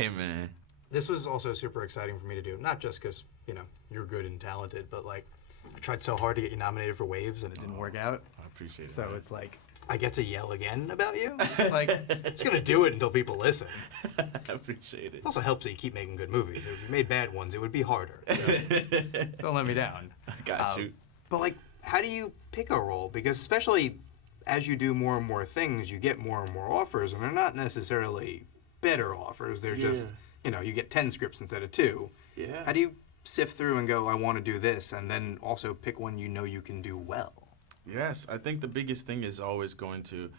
Hey, man. This was also super exciting for me to do, not just because, you're good and talented, but, like, I tried so hard to get you nominated for Waves, and it didn't work out. I appreciate it. So man. it's like, I get to yell again about you? Like, I'm just going to do it until people listen. I appreciate it. It also helps that you keep making good movies. If you made bad ones, it would be harder. So don't let me down. I got you. But, like, how do you pick a role? Because especially as you do more and more things, you get more and more offers, and they're not necessarily better offers. They're just, you get 10 scripts instead of 2. Yeah. How do you sift through and go, I want to do this, and then also pick one you can do well? Yes, I think the biggest thing is always going to,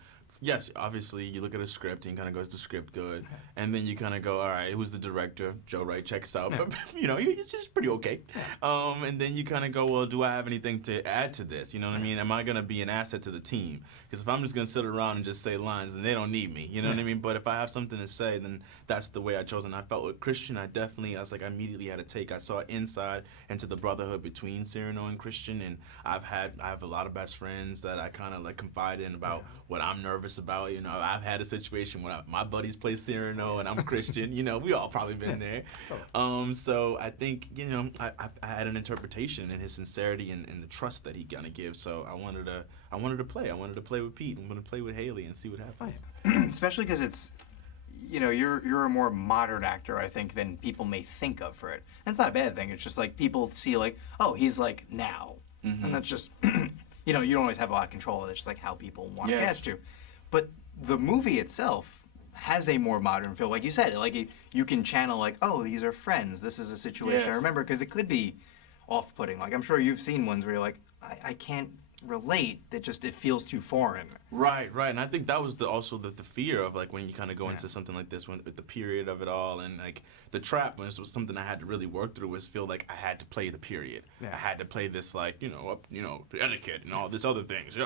yes, obviously you look at a script and kind of goes, the script good, and then you kind of go, all right, who's the director? Joe Wright checks out, but it's just pretty okay. And then you kind of go, well, do I have anything to add to this? You know what I mean? Am I going to be an asset to the team? Because if I'm just going to sit around and just say lines, then they don't need me. You know what I mean? But if I have something to say, then that's the way I chose. And I felt with Christian, I immediately had a take. I saw insight into the brotherhood between Cyrano and Christian, and I have a lot of best friends that I kind of like confide in about what I'm nervous about. I've had a situation where my buddies play Cyrano and I'm Christian. We all probably been there. So I think I had an interpretation in his sincerity and the trust that he gonna give. So I wanted to play. I wanted to play with Pete. I'm gonna play with Haley and see what happens. Especially because it's, you're a more modern actor, I think, than people may think of for it. And it's not a bad thing. It's just like people see like, oh, he's like now, and that's just, you don't always have a lot of control of it. It's just like how people want to cast you. But the movie itself has a more modern feel. Like you said, like you can channel like, oh, these are friends. This is a situation I remember, because it could be off-putting. Like I'm sure you've seen ones where you're like, I can't relate. It feels too foreign. Right. And I think that was also the fear of like when you kind of go into something like this, with the period of it all, and like the trap was something I had to really work through, was feel like I had to play the period. I had to play this like the etiquette and all this other things.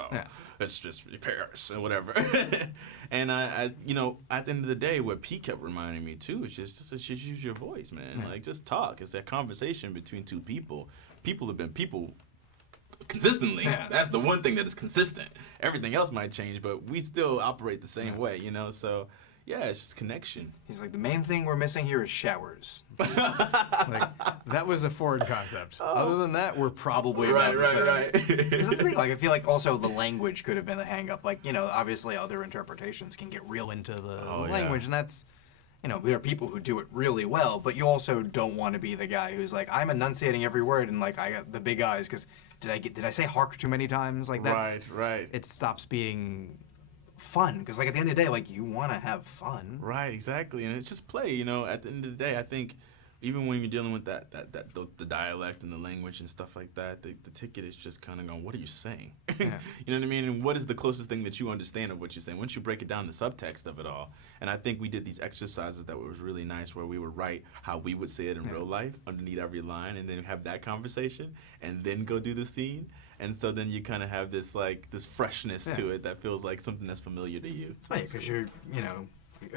It's just Paris and whatever. And I at the end of the day, what Pete kept reminding me too is just use your voice, man. Like just talk. It's that conversation between two people. People have been people consistently. That's the one thing that is consistent. Everything else might change, but we still operate the same way, so it's just connection. He's like, the main thing we're missing here is showers. Like, that was a Ford concept. Other than that, we're probably about the same. Right. Because the thing, like, I feel like also the language could have been a hang-up. Like, obviously other interpretations can get real into the language, and that's, there are people who do it really well, but you also don't want to be the guy who's like, I'm enunciating every word, and like I got the big eyes because did I say hark too many times? Like that's right. It stops being fun, because like at the end of the day, like you want to have fun. Right, exactly, and it's just play. At the end of the day, I think even when you're dealing with the dialect and the language and stuff like that, the ticket is just kind of going, what are you saying? You know what I mean? And what is the closest thing that you understand of what you're saying? Once you break it down, the subtext of it all. And I think we did these exercises that was really nice, where we would write how we would say it in real life underneath every line, and then have that conversation, and then go do the scene. And so then you kind of have this freshness to it that feels like something that's familiar to you. Right, because you're,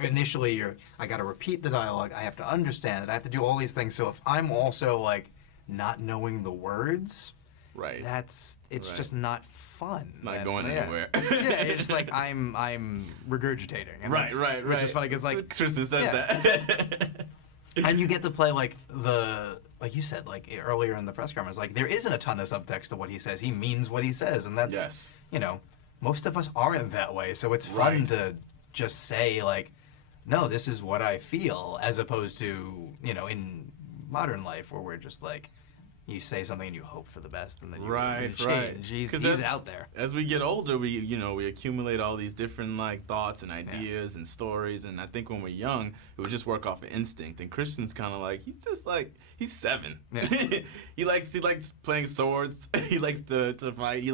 initially I got to repeat the dialogue, I have to understand it, I have to do all these things. So if I'm also like not knowing the words, it's just not fun. It's not going anywhere. It's just like I'm regurgitating. And right. Which is funny because like Tristan says that. And you get to play like like you said, like earlier in the press conference, like there isn't a ton of subtext to what he says. He means what he says, and that's most of us aren't that way. So it's fun to just say like, no, this is what I feel, as opposed to in modern life where we're just like, you say something and you hope for the best, and then you change. He's out there. As we get older, we accumulate all these different thoughts and ideas and stories, and I think when we're young, it would just work off of instinct. And Christian's kind of like, he's 7. He likes playing swords. He likes to fight. He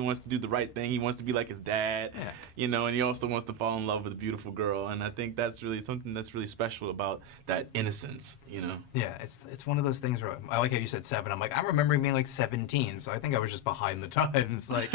wants to do the right thing. He wants to be like his dad. And he also wants to fall in love with a beautiful girl. And I think that's really something that's really special about that innocence. Yeah, it's one of those things where I like how you said 7. I'm like, I'm remembering being like 17, so I think I was just behind the times. Like,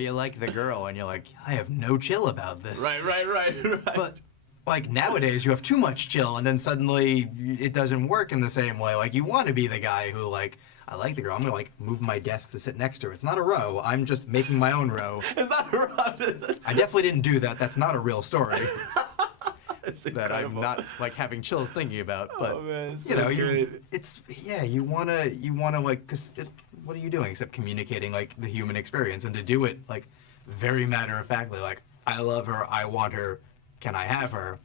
you like the girl, and you're like, I have no chill about this. Right. But like nowadays, you have too much chill, and then suddenly it doesn't work in the same way. Like, you want to be the guy who like, I like the girl, I'm gonna like move my desk to sit next to her. It's not a row. I'm just making my own row. It's not a row. I definitely didn't do that. That's not a real story. that I'm not like having chills thinking about. But Oh, man, it's you know, so good. you wanna like, cause what are you doing except communicating like the human experience, and to do it like very matter of factly, like I love her, I want her, can I have her?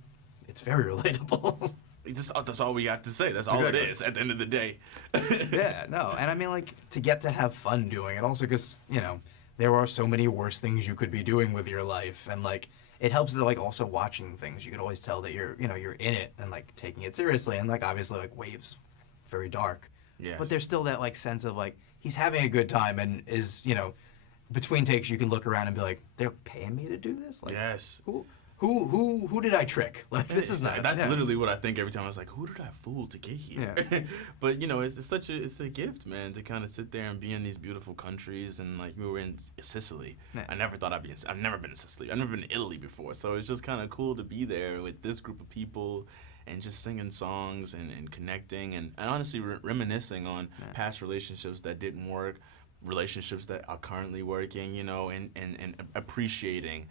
It's very relatable. That's all we got to say. That's all it is at the end of the day. Yeah, no, and I mean like to get to have fun doing it also, because you know there are so many worse things you could be doing with your life, and like it helps that like also watching things you can always tell that you're in it and like taking it seriously, and like obviously like Waves, very dark, but there's still that like sense of like he's having a good time and is between takes you can look around and be like, they're paying me to do this, like Yes. Who did I trick? Like This is not, that's literally what I think every time. I was like, who did I fool to get here? Yeah. But it's a gift, man, to kind of sit there and be in these beautiful countries. And like we were in Sicily. Yeah. I never thought I've never been to Sicily. I've never been to Italy before. So it's just kind of cool to be there with this group of people and just singing songs and connecting and honestly reminiscing on past relationships that didn't work, relationships that are currently working, and appreciating,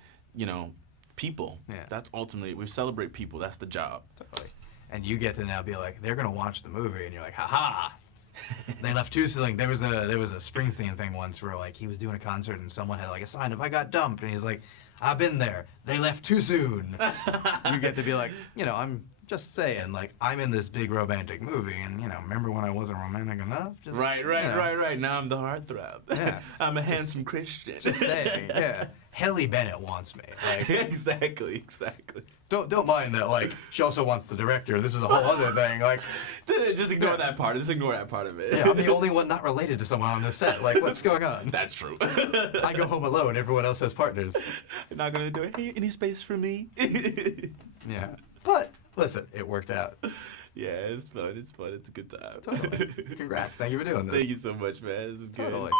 people. Yeah. That's ultimately, we celebrate people. That's the job. Totally. And you get to now be like, they're gonna watch the movie, and you're like, haha. They left too soon. There was a Springsteen thing once where like he was doing a concert and someone had like a sign of I got dumped, and he's like, I've been there. They left too soon. You get to be like, I'm just saying, like, I'm in this big romantic movie, and remember when I wasn't romantic enough? Just, Right. Now I'm the heartthrob. Yeah. I'm a handsome Christian. Just saying, yeah. Haley Bennett wants me. Like, exactly. Don't mind that. Like, she also wants the director. This is a whole other thing. Like, just ignore that part. Just ignore that part of it. Yeah, I'm the only one not related to someone on this set. Like, what's going on? That's true. I go home alone. Everyone else has partners. You're not gonna do it. Hey, any space for me? Yeah. But listen, it worked out. Yeah, it's fun. It's a good time. Totally. Congrats. Thank you for doing this. Thank you so much, man. This is good. Totally.